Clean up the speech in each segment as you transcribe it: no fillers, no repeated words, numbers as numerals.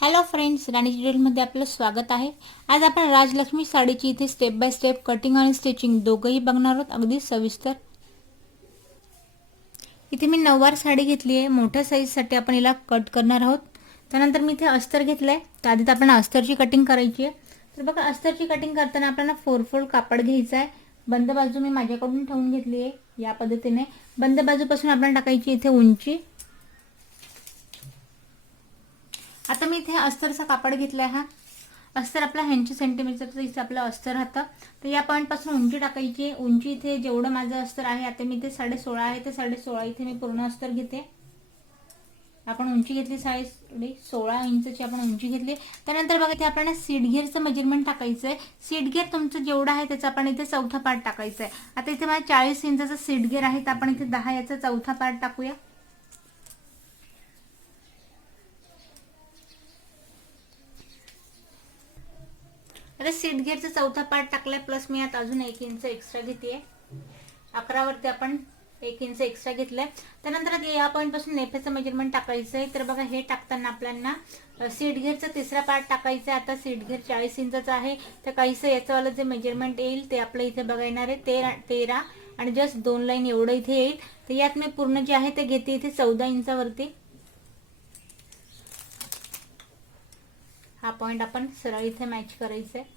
Hello friends, राणी ट्युटोरियलमध्ये आपलं स्वागत आहे. आज आपण राजलक्ष्मी साडीची इथे स्टेप बाय स्टेप कटिंग आणि स्टिचिंग दोघंही बघणार आहोत, अगदी सविस्तर. इथे मी नऊवार साडी घेतली आहे. मोठ्या साईजसाठी आपण हिला कट करणार आहोत. त्यानंतर मी इथे अस्तर घेतलं आहे. तर आधी आपण अस्तरची कटिंग करायची आहे. तर बघा, अस्तरची कटिंग करताना आपल्याला 4 फोल्ड कापड घ्यायचं आहे. बंद बाजू मी माझ्याकडून ठेवून घेतली आहे. या पद्धतीने बंद बाजूपासून आपल्याला टाकायची इथे उंची. आता मी इथे अस्तरचा कापड घेतलाय. हा अस्तर आपला 80 सेंटीमीटरचं इथे आपलं अस्तर राहतं. तर या पॉईंटपासून उंची टाकायची. उंची इथे जेवढं माझं अस्तर आहे, आता मी इथे 16.5 आहे, तर 16.5 इथे मी पूर्ण अस्तर घेते. आपण उंची घेतली 16 इंचची आपण उंची घेतली. त्यानंतर बघा, इथे आपल्याला सीट घेरचं मेजरमेंट टाकायचं आहे. सीट घेर तुमचं जेवढं आहे त्याचा आपण इथे चौथा पार्ट टाकायचा आहे. आता इथे माझा 40 इंचाचा सीट घेर आहे, तर आपण इथे 10 याचा चौथा पार्ट टाकूया. आता सीट घेरचा चौथा पार्ट टाकलाय, प्लस मी आता अजून 1 इंच एक्स्ट्रा घेते. 11 वरती आपण 1 इंच एक्स्ट्रा घेतलाय. त्यानंतर या पॉईंट पासून नेफेचं मेजरमेंट टाकायचं आहे. तर बघा, हे टाकताना आपल्याला सीट घेरचा तिसरा पार्ट टाकायचा आहे. आता सीट घेर 40 इंचाचा आहे, तर काहीसं याचं वाला जे मेजरमेंट येईल ते आपलं इथे बघा येणार आहे 13 आणि जस्ट 2 लाईन एवढं इथे येईल. तर यात मी पूर्ण जे आहे ते घेते इथे 14 इंचावरती. हा पॉईंट आपण सरळ इथे मॅच करायचा आहे.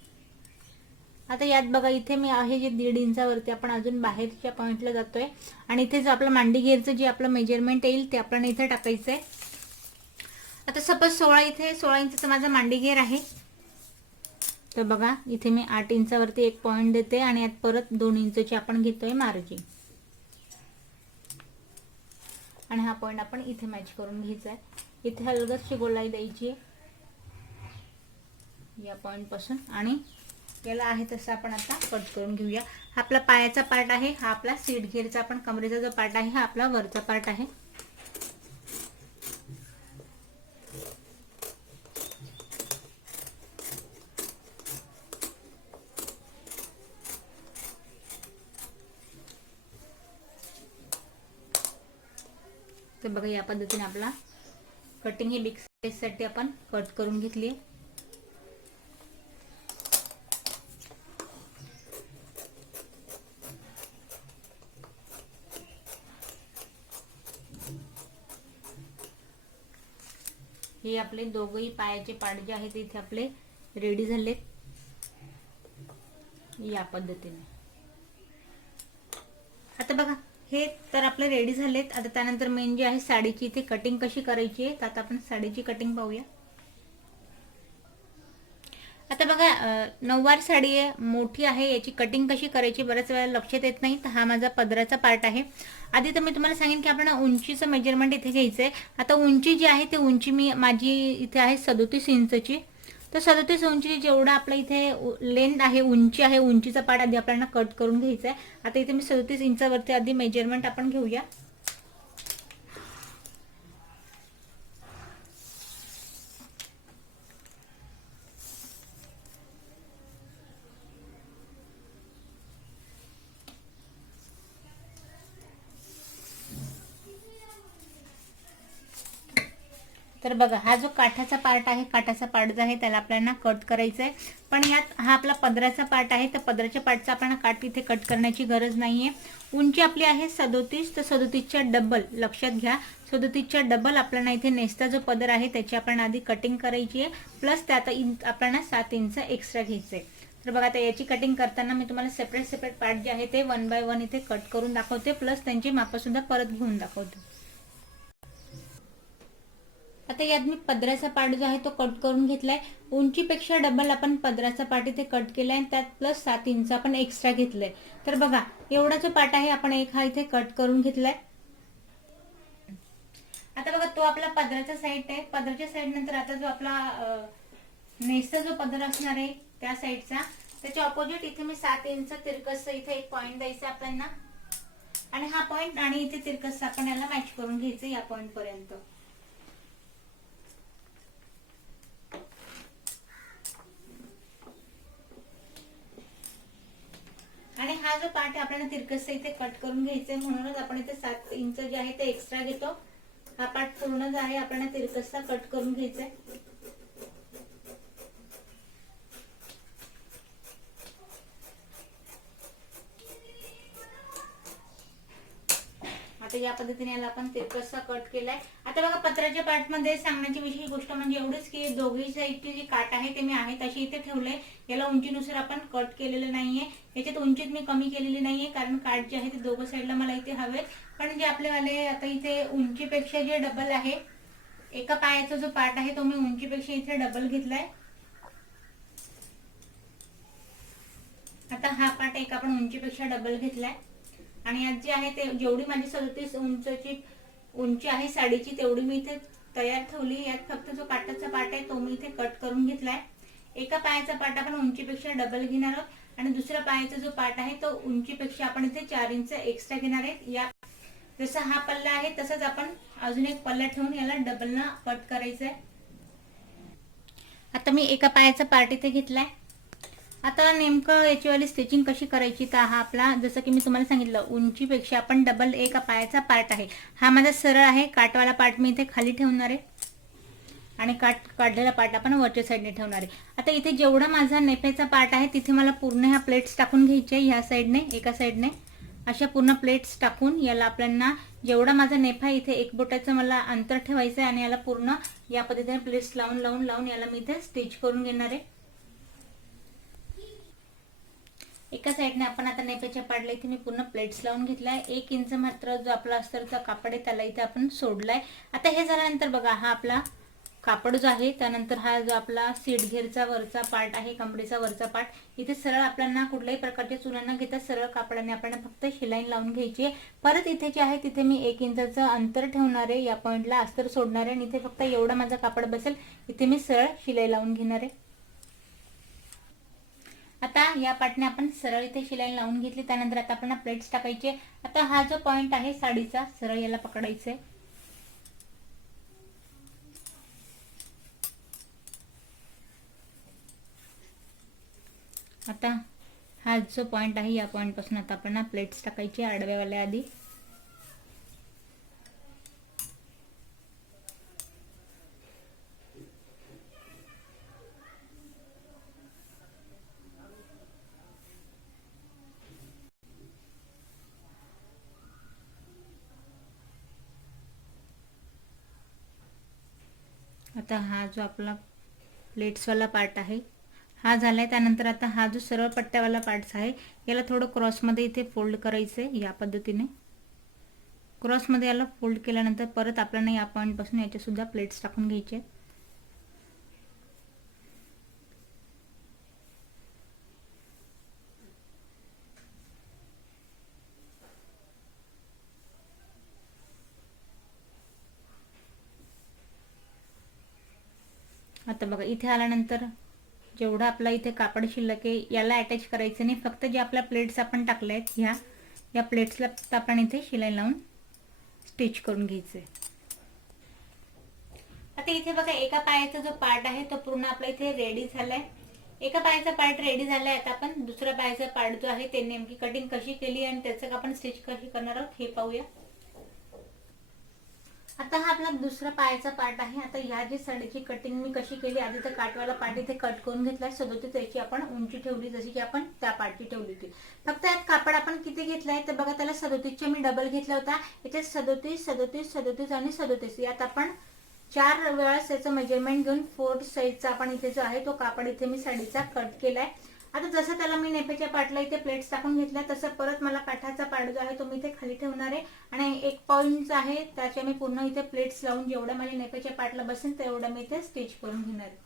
आता यात बघा, इथे मी आहे जे 1.5 इंचावरती आपण अजून बाहेरच्या पॉईंटला जातोय आणि इथे जो आपलं मांडी घेरचं जे आपलं मेजरमेंट येईल ते आपण इथे टाकायचं आहे. आता सपोज 16 इंचचा माझा मांडी घेर आहे. तर बघा, इथे मी 8 इंचावरती एक पॉईंट देते आणि यात परत 2 इंचची आपण घेतोय मार्जिन आणि हा पॉईंट आपण इथे मॅच करून घ्यायचा आहे. इथे हलगसची गोलाई द्यायची आहे या पॉईंट पासून आणि याला आहे तसं आपण आता कट करून घेऊया. हा आपला पायाचा पार्ट आहे, हा आपला सीट घेरचा आपण कमरेचा जो पार्ट आहे हा आपला वरचा पार्ट आहे. तर बघा, या पद्धतीने आपला कटिंग ही बिग साईजसाठी आपण कट करून घेतली. हे आपले दोघही पायाचे पार्ट जे आहेत इथे आपले रेडी झालेत या पद्धतीने. आता बघा, हे तर आपले रेडी झालेत. आता त्यानंतर मेन जे आहे साडीची इथे कटिंग कशी करायची आहे, तर आता आपण साडीची कटिंग पाहूया. आता बघा, नऊवार साडी आहे, मोठी आहे, याची कटिंग कशी करायची बऱ्याच वेळा लक्षात येत नाही. तर हा माझा पदराचा पार्ट आहे. आधी तर मी तुम्हाला सांगेन की आपण उंचीचं मेजरमेंट इथे घ्यायचं आहे. आता उंची जी आहे ती उंची माझी इथे आहे 37 इंचची. तर 37 इंची जेवढा आपला इथे लेंथ आहे, उंची आहे, उंचीचा पार्ट आधी आपल्याला कट करून घ्यायचा आहे. आता इथे मी 37 इंचावरती आधी मेजरमेंट आपण घेऊया. तर बघा, हा जो काठाचा पार्ट आहे, काठाचा पार्ट जो आहे त्याला आपल्याला कट करायचा आहे. पण यात हा आपला पदराचा पार्ट आहे, तर पदराच्या पार्टचा आपल्याला काठ इथे कट करण्याची गरज नाहीये. उंची आपली आहे 37, तर 37च्या डबल लक्षात घ्या. 37च्या डबल आपल्याला इथे नेसता जो पदर आहे त्याची आपण आधी कटिंग करायची आहे. प्लस त्यात आपल्याला 7 इंच एक्स्ट्रा घ्यायचे. तर बघा, आता याची कटिंग करताना मी तुम्हाला सेपरेट पार्ट जे आहे ते 1 बाय 1 इथे कट करून दाखवते, प्लस त्यांची माप सुद्धा परत घेऊन दाखवते. आता यात मी पदराचा पार्ट जो आहे तो कट करून घेतलाय. उंचीपेक्षा डबल आपण पदराचा पार्ट इथे कट केलाय आणि त्यात प्लस 7 इंच आपण एक्स्ट्रा घेतलंय. तर बघा, एवढा जो पार्ट आहे आपण एक हा इथे कट करून घेतलाय. आता बघा, तो आपला पदराचा साईड आहे. पदराच्या साईड नंतर आता जो आपला नेसचा जो पदर असणार आहे त्या साईडचा, त्याच्या ऑपोजिट इथे मी 7 इंच तिरकस इथे एक पॉईंट द्यायचा आपल्याला आणि हा पॉईंट आणि इथे तिरकस आपण याला मॅच करून घ्यायचं या पॉईंट पर्यंत. आणि हा जो पार्ट आपल्याला तिरकस इथे कट करून घ्यायचंय, म्हणूनच आपण इथे 7 इंच जे आहे ते एक्स्ट्रा घेतो. हा पार्ट पूर्ण जो आहे आपल्याला तिरकसचा कट करून घ्यायचा आहे. आता या पद्धतीने याला आपण तिरकसा कट केलाय. आता बघा पत्राच्या पार्ट मध्ये सांगण्याची विशेष गोष्ट म्हणजे एवढंच की दोघी साईडची जी काट आहे ते मी आहे तशी इथे ठेवलंय. याला उंचीनुसार आपण कट केलेलं नाहीये. याच्यात उंचीत मी कमी केलेली नाहीये कारण काट जे आहे ते दोघं साईडला मला इथे हवेत. पण जे आपलेवाले आता इथे उंचीपेक्षा जे डबल आहे, एका पायाचा जो पार्ट आहे तो मी उंचीपेक्षा इथे डबल घेतलाय. आता हा पार्ट एक आपण उंचीपेक्षा डबल घेतलाय आणि यात जे आहे ते जेवढी माझी 37 इंचाची उंची आहे साडीची तेवढी मी इथे तयार ठेवली. यात फक्त जो काठाचा पार्ट आहे तो मी इथे कट करून घेतलाय. एका पायाचा पार्ट आपण उंचीपेक्षा डबल घेणार आहोत आणि दुसऱ्या पायाचा जो पार्ट आहे तो उंचीपेक्षा आपण इथे 4 इंच एक्स्ट्रा घेणार आहे. या जसा हा पल्ला आहे तसंच आपण अजून एक पल्ला ठेवून याला डबल ना कट करायचंय. आता मी एका पायाचा पार्ट इथे घेतलाय. आता नेमकं याचीवाली स्टिचिंग कशी करायची तर हा आपला जसं की मी तुम्हाला सांगितलं उंचीपेक्षा आपण डबल एका पायाचा पार्ट आहे. हा माझा सरळ आहे. काटवाला पार्ट मी इथे खाली ठेवणार आहे आणि काढलेला पार्ट आपण वरच्या साईडने ठेवणार आहे. आता इथे जेवढा माझा नेफ्याचा पार्ट आहे तिथे मला पूर्ण ह्या प्लेट्स टाकून घ्यायचे. ह्या साईडने एका साईडने अशा पूर्ण प्लेट्स टाकून याला आपल्याला जेवढा माझा नेफा इथे एक बोटाचं मला अंतर ठेवायचं आहे आणि याला पूर्ण या पद्धतीने प्लेट्स लावून लावून लावून याला मी इथे स्टिच करून घेणार आहे. एका साईडने आपण आता नेफ्याच्या पार्टला इथे मी पूर्ण प्लेट्स लावून घेतलाय. 1 इंच मात्र जो आपला अस्तरचा कापड आहे त्याला इथे आपण सोडलाय. आता हे झाल्यानंतर बघा हा आपला कापड जो आहे त्यानंतर हा जो आपला सीट घेरचा वरचा पार्ट आहे, कमरेचा वरचा पार्ट इथे सरळ आपल्याला कुठल्याही प्रकारच्या चुना न घेता सरळ कापडाने आपल्याला फक्त शिलाई लावून घ्यायची आहे. परत इथे जे आहे तिथे मी 1 इंचाचं अंतर ठेवणार आहे. या पॉइंटला अस्तर सोडणार आहे आणि इथे फक्त एवढा माझा कापड बसेल इथे मी सरळ शिलाई लावून घेणार आहे. आता या पार्टने आपण सरळ इथे शिलाई लावून घेतली. त्यानंतर आता आपण प्लेट्स टाकायचे. आता हा जो पॉइंट आहे साडीचा सरळ याला पकडायचा आहे. आता हा जो पॉइंट आहे या पॉइंट पासून आता आपण प्लेट्स टाकायचे आडव्यावाल्या आधी. आता हा जो आपला प्लेट्सवाला पार्ट आहे हा झालाय. त्यानंतर आता हा जो सरळ पट्ट्यावाला पार्ट आहे याला थोडं क्रॉसमध्ये इथे फोल्ड करायचंय. या पद्धतीने क्रॉसमध्ये याला फोल्ड केल्यानंतर परत आपल्याला या पॉइंट पासून याच्या सुद्धा प्लेट्स टाकून घ्यायचे. आता बघा इथे आल्यानंतर जेवढा आपला इथे कापड शिल्लक आहे याला अटॅच करायचं नाही. फक्त जे आपल्या प्लेट्स आपण टाकल्या आहेत या प्लेट्सला आपण इथे शिलाई लावून स्टिच करून घ्यायचंय. आता इथे बघा एका पायाचा जो पार्ट आहे तो पूर्ण आपला इथे रेडी झालाय. एका पायाचा पार्ट रेडी झालाय. आता आपण दुसऱ्या पायाचा पार्ट जो आहे ते नेमकी कटिंग कशी केली आणि त्याचं आपण स्टिच कशी करणार आहोत हे पाहूया. आता हा आपला दुसरा पायाचा पार्ट आहे. आता या जी साडीची कटिंग मी कशी केली, आधी तर काटवाला पार्ट इथे कट करून घेतलाय. 37 याची आपण उंची ठेवली जशी की आपण त्या पार्टची ठेवली होती. फक्त यात कापड आपण किती घेतलाय तर बघा त्याला 37चे मी डबल घेतला होता. इथे 37 37 37 आणि 37 यात आपण 4 वेळा त्याचं मेजरमेंट घेऊन 4 साईजचा आपण इथे जो आहे तो कापड इथे मी साडीचा कट केलाय. आता जसं त्याला मी नेफेच्या पार्टला इथे प्लेट्स टाकून घेतल्या तसं परत मला काठाचा पार्ट जो आहे तो मी इथे खाली ठेवणार आहे आणि एक पॉइंट आहे त्याच्या मी पूर्ण इथे प्लेट्स लावून जेवढ्या माझ्या नेफेच्या पार्टला बसेल तेवढं मी इथे स्टिच करून घेणार आहे.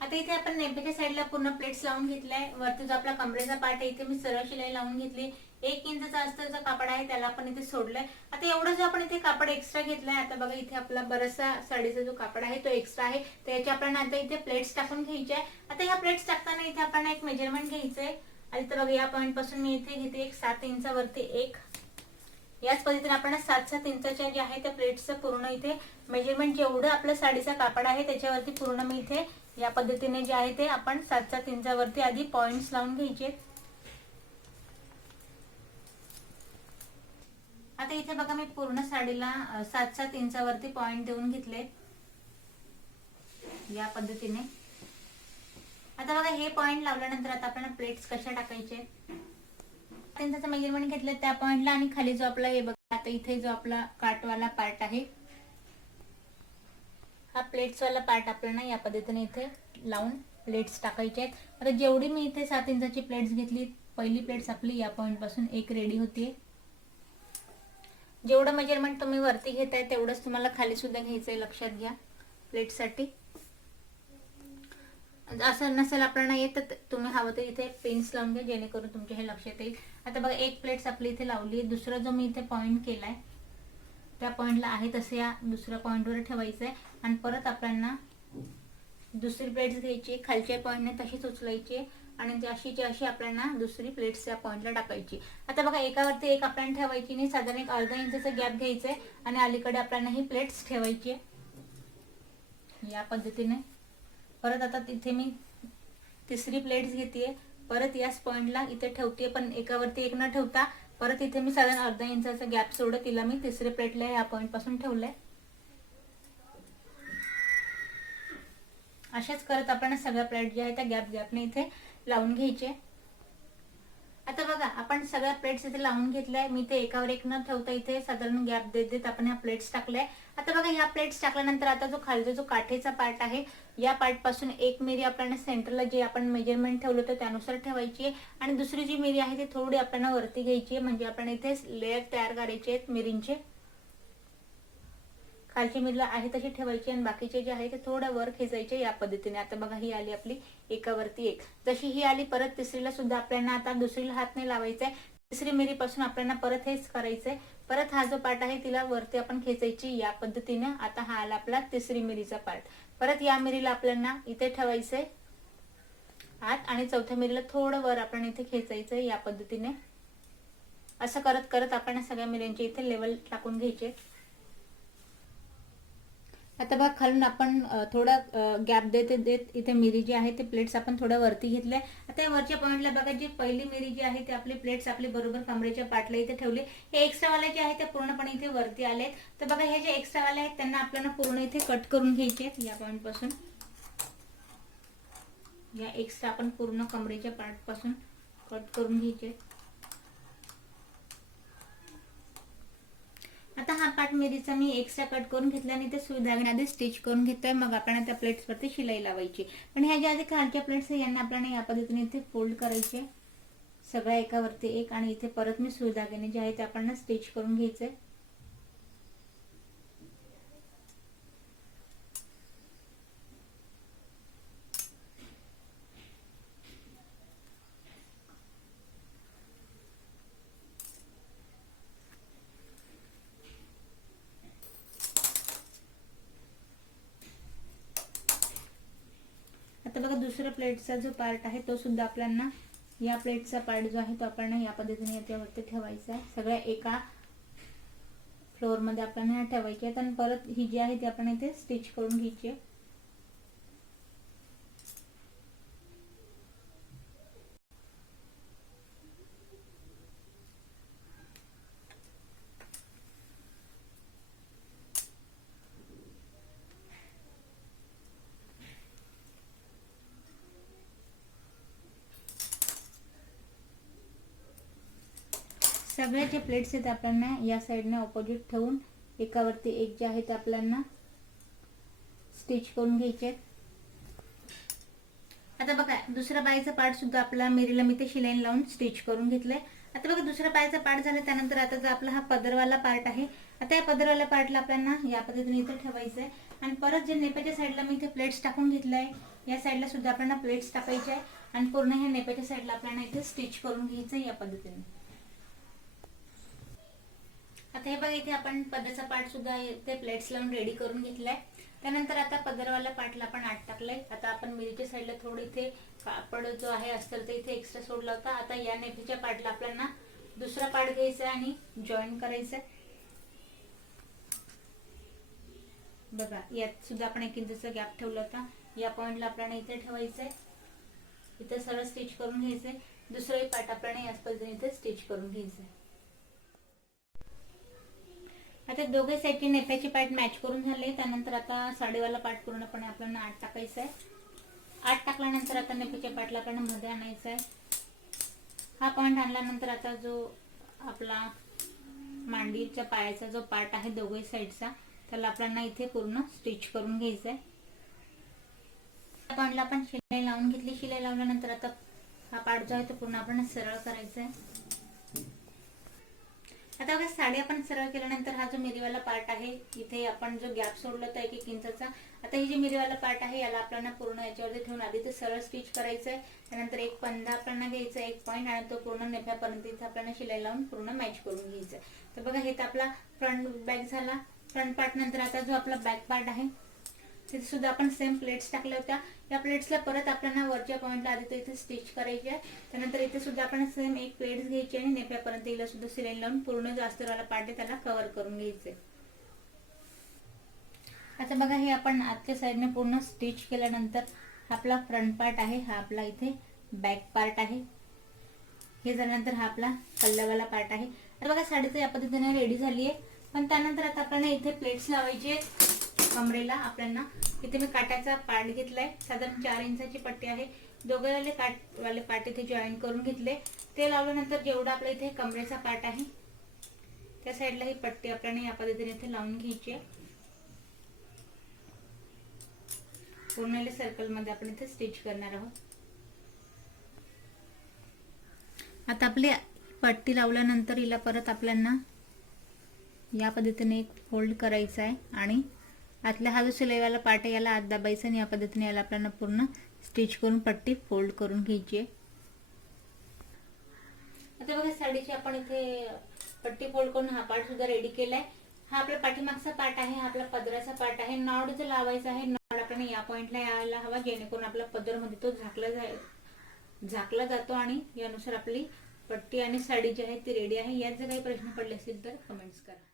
आता इथे आपण नेफेच्या साईडला पूर्ण प्लेट्स लावून घेतलाय. वरती जो आपला कमरेचा पार्ट आहे इथे मी सरळ शिलाई लावून घेतली. 1 इंचचा अस्तरचा कापड आहे त्याला आपण इथे सोडलंय. आता एवढं जो आपण इथे कापड एक्स्ट्रा घेतलंय, आता बघा इथे आपला बराचसा साडीचा जो कापड आहे तो एक्स्ट्रा आहे त्याचे आपण आता इथे प्लेट्स टाकून घ्यायचे आहे. आता ह्या प्लेट्स टाकताना इथे आपण एक मेजरमेंट घ्यायचंय. आधी तर बघा या पॉइंट पासून मी इथे घेते एक 7 इंचावरती एक. याच पद्धतीने आपण 7-7 इंचाच्या जे आहे त्या प्लेट्सचं पूर्ण इथे मेजरमेंट जेवढं आपलं साडीचा कापड आहे त्याच्यावरती पूर्ण मी इथे या पद्धतीने जे आहे ते आपण 7-7 इंचावरती आधी पॉइंट्स लावून घ्यायचे. आता इथे बघा मी पूर्ण साडीला 7-7 इंचावरती पॉइंट देऊन घेतले या पद्धतीने. आता बघा हे पॉइंट लावल्यानंतर आता आपल्याला प्लेट्स कशा टाकायचे इंचाचं मेजरमेंट घेतलं त्या पॉइंटला आणि खाली जो आपला हे बघा आता इथे जो आपला काटवाला पार्ट आहे हा प्लेट्सवाला पार्ट आपल्याला या पद्धतीने इथे लावून प्लेट्स टाकायचे आहेत. आता जेवढी मी इथे 7 इंचाची प्लेट्स घेतली पहिली प्लेट्स आपली या पॉइंट पासून एक रेडी होते. जेवढं मेजरमेंट तुम्ही वरती घेताय तेवढंच तुम्हाला खाली सुद्धा घ्यायचंय, लक्षात घ्या. प्लेटसाठी असं नसेल आपल्याला येत तर तुम्ही हवं तर इथे पेन्स लावून घ्या जेणेकरून तुमच्या हे लक्षात येईल. आता बघा एक प्लेट्स आपली इथे लावली आहे. दुसरा जो मी इथे पॉइंट केलाय त्या पॉइंटला आहे तसे या दुसऱ्या पॉइंटवर ठेवायचं आहे आणि परत आपल्याला दुसरी प्लेट्स घ्यायची, खालच्या पॉइंटने तशीच उचलायची आणि अशीची अशी आपल्याला दुसरी प्लेट्स या पॉइंटला टाकायची. आता बघा एकावरती एक आपल्याला ठेवायची नाही, साधारण एक अर्धा इंचाचा गॅप घ्यायचा आणि अलीकडे आपल्याला ही प्लेट्स ठेवायची या पद्धतीने. परत आता तिथे मी तिसरी प्लेट्स घेते, परत याच पॉइंटला इथे ठेवते, पण एकावरती एक न ठेवता परत इथे मी साधारण अर्धा इंचाचा गॅप सोडत तिला मी तिसऱ्या प्लेटला या पॉइंट पासून ठेवलंय. अशाच करत आपण सगळ्या प्लेट ज्या आहेत त्या गॅप गॅपने इथे लावून घ्यायचे. आता बघा आपण सगळ्या प्लेट्स इथे लावून घेतल्या. मी ते एकावर एक न ठेवता इथे साधारण गॅप देत देत आपण ह्या प्लेट्स टाकल्या. आता बघा ह्या प्लेट्स टाकल्यानंतर आता जो खालचा जो काठेचा पार्ट आहे या पार्ट पासून एक मिरी आपल्याला सेंटरला जे आपण मेजरमेंट ठेवलं होतं त्यानुसार ठेवायची आहे आणि दुसरी जी मिरी आहे ती थोडी आपल्याला वरती घ्यायची आहे, म्हणजे आपण इथे लेयर तयार करायचे आहेत मिरींचे. खालची मिरला आहे तशी ठेवायची आणि बाकीचे जे आहे ते थोडं वर खेचायचे या पद्धतीने. आता बघा ही आली आपली एकावरती एक. जशी ही आली परत तिसरीला सुद्धा आपल्याला आता दुसरीला हात नाही लावायचा आहे, तिसरी मिरी पासून आपल्याला परत हेच करायचंय. परत हा जो पार्ट आहे तिला वरती आपण खेचायची या पद्धतीने. आता हा आला आपला तिसरी मिरीचा पार्ट. परत या मिरीला आपल्याला इथे ठेवायचंय हात आणि चौथ्या मिरीला थोडं वर आपण इथे खेचायचंय या पद्धतीने. असं करत करत आपण सगळ्या मिरींचे इथे लेवल टाकून घ्यायचे. आता बघा खालून आपण थोडा गॅप देत देत इथे मिरी जी आहे ते प्लेट्स आपण थोडा वरती घेतल्या. आता या वरच्या पॉइंटला बघा जी पहिली मिरी जी आहे ते आपली प्लेट्स आपली बरोबर कमरेच्या पाठला इथे ठेवले. हे एक्स्ट्रा वाले जे आहे ते पूर्णपणे इथे वरती आले. तर बघा हे जे एक्स्ट्रा वाले आहेत त्यांना आपल्याला पूर्ण इथे कट करून घ्यायचे या पॉइंट पासून. या एक्स्ट्रा आपण पूर्ण कमरेच्या पार्ट पासून कट करून घ्यायचे. आता हा पार्ट मिरीचा मी एक्स्ट्रा कट करून घेतला आणि ते सुई धाग्याने आधी स्टिच करून घेतोय, मग आपल्याला त्या प्लेट्स वरती शिलाई लावायची. पण ह्या ज्या आधी खालच्या प्लेट्स आहे यांना आपल्याला या पद्धतीने इथे फोल्ड करायचे सगळ्या एकावरती एक आणि इथे परत मी सुई धाग्याने जे आहे ते आपल्याला स्टिच करून घ्यायचंय. आता बघा दुसऱ्या प्लेटचा जो पार्ट आहे तो सुद्धा आपल्याला या प्लेटचा पार्ट जो आहे तो आपण या पद्धतीने याच्यावरती ठेवायचा आहे. सगळ्या एका फ्लोअर मध्ये आपल्याला ठेवायचे आहेत आणि परत ही जी आहे ती आपण इथे स्टिच करून घ्यायची आहे. सगळे जे प्लेट्स आहेत आपल्याला या साइडने ऑपोजिट ठेवून एकावरती एक जे आहे ते आपल्याला स्टिच करून घ्यायचे. आता बघा दुसरा पायाचा पार्ट सुद्धा आपला मिरीला मी ते शिलाई लावून स्टिच करून घेतलंय. आता बघा दुसरा पायाचा पार्ट झाला त्यानंतर आता जो आपला हा पदरवाला पार्ट आहे आता या पदरवाला पार्टला आपल्याला या पद्धतीने इथे ठेवायचं आहे आणि परत जे नेपाच्या साईडला मी इथे प्लेट्स टाकून घेतलाय या साईडला सुद्धा आपल्याला प्लेट्स टाकायचे आहे आणि पूर्ण ह्या नेपाच्या साईडला आपल्याला इथे स्टिच करून घ्यायचं या पद्धतीने. आता हे बघा इथे आपण पदराचा पार्ट सुद्धा ते प्लेट्स लावून रेडी करून घेतलाय. त्यानंतर आता पदरवाला पार्टला आपण आत टाकलंय. आता आपण मिरीच्या साईडला थोडं इथे कापड जो आहे अस्तर ते इथे एक्स्ट्रा सोडला होता. आता या नेफीच्या पार्टला आपल्याला दुसरा पार्ट घ्यायचा आणि जॉईन करायचा. बघा यात सुद्धा आपण 1 इंचचा गॅप ठेवला होता. या पॉइंटला आपल्याला इथे ठेवायचंय, इथे सरळ स्टिच करून घ्यायचंय. दुसराही पार्ट आपल्याला याच पद्धतीने इथे स्टिच करून घ्यायचंय. आता दोघे साईडचे नेफ्याचे पार्ट मॅच करून झाले. त्यानंतर आता साडीवाला पार्ट पूर्णपणे आपल्याला आत टाकायचा आहे. आत टाकल्यानंतर आता नेफ्याच्या पार्टला आपल्याला मध्ये आणायचा आहे. हा पॉइंट आणल्यानंतर आता जो आपला मांडीच्या पायाचा जो पार्ट आहे दोघे साईडचा, त्याला आपल्याला इथे पूर्ण स्टिच करून घ्यायचं आहे. पॉइंटला आपण शिलाई लावून घेतली. शिलाई लावल्यानंतर आता हा पार्ट जो आहे तो पूर्ण आपण सरळ करायचा आहे. आता बघा साडी आपण सरळ केल्यानंतर हा जो मिरीवाला पार्ट आहे, इथे आपण जो गॅप सोडला होता 1 इंचाचा, आता ही जी मिरीवाला पार्ट आहे याला आपल्याला पूर्ण याच्यावरती ठेवून आधी ते सरळ स्टिच करायचं आहे. त्यानंतर एक पंधा आपल्याला घ्यायचा आहे, 1 पॉइंट, आणि तो पूर्ण नेफ्यापर्यंत इथे आपल्याला शिलाई लावून पूर्ण मॅच करून घ्यायचं आहे. तर बघा हे तर आपला फ्रंट बॅक झाला. फ्रंट पार्ट नंतर आता जो आपला बॅक पार्ट आहे तिथे सुद्धा आपण सेम प्लेट्स टाकल्या होत्या. या प्लेट्सला परत आपल्याला वरच्या पॉइंटला आधी तर इथे स्टिच करायचे आहे. त्यानंतर इथे सुद्धा आपण सेम एक प्लेट्स घ्यायची आणि नेफ्यापर्यंत हिला सुद्धा सिलाई लावून पूर्ण जो अस्तरवाला पार्ट आहे त्याला कव्हर करून घ्यायचे. आता बघा हे आपण आतल्या साईडने पूर्ण स्टिच केल्यानंतर आपला फ्रंट पार्ट आहे, हा आपला इथे बॅक पार्ट आहे. हे झाल्यानंतर हा आपला पल्लवाला पार्ट आहे. आता बघा साडी तर या पद्धतीने रेडी झाली आहे. पण त्यानंतर आता आपल्याला इथे प्लेट्स लावायचे कमरेला. आपल्याला इथे मी काटाचा पार्ट घेतलाय, साधारण 4 इंचाची पट्टी आहे. दोघेवाले काटवाले पार्ट इथे जॉईन करून घेतले. ते लावल्यानंतर जेवढा आपला इथे कमरेचा पार्ट आहे त्या साईडला ही पट्टी आपल्याला या पद्धतीने इथे लावून घ्यायची आहे. पूर्ण सर्कल मध्ये आपण इथे स्टिच करणार आहोत. आता आपली पट्टी लावल्यानंतर हिला परत आपल्याला या पद्धतीने एक फोल्ड करायचा आहे आणि आतला हा जो सिलाईवाला पार्ट आहे याला आत दाबायचा आणि या पद्धतीने याला आपल्याला पूर्ण स्टिच करून पट्टी फोल्ड करून घ्यायची आहे. आता बघा साडीची आपण इथे पट्टी फोल्ड करून हा पार्ट सुद्धा रेडी केलाय. हा आपला पाठीमागचा पार्ट आहे, हा आपला पदराचा पार्ट आहे. नॉड जो लावायचा आहे, नॉड आपल्याला या पॉइंटला यायला हवा जेणेकरून आपला पदरमध्ये तो झाकला जातो आणि यानुसार आपली पट्टी आणि साडी जी आहे ती रेडी आहे. यात जर काही प्रश्न पडले असतील तर कमेंट्स करा.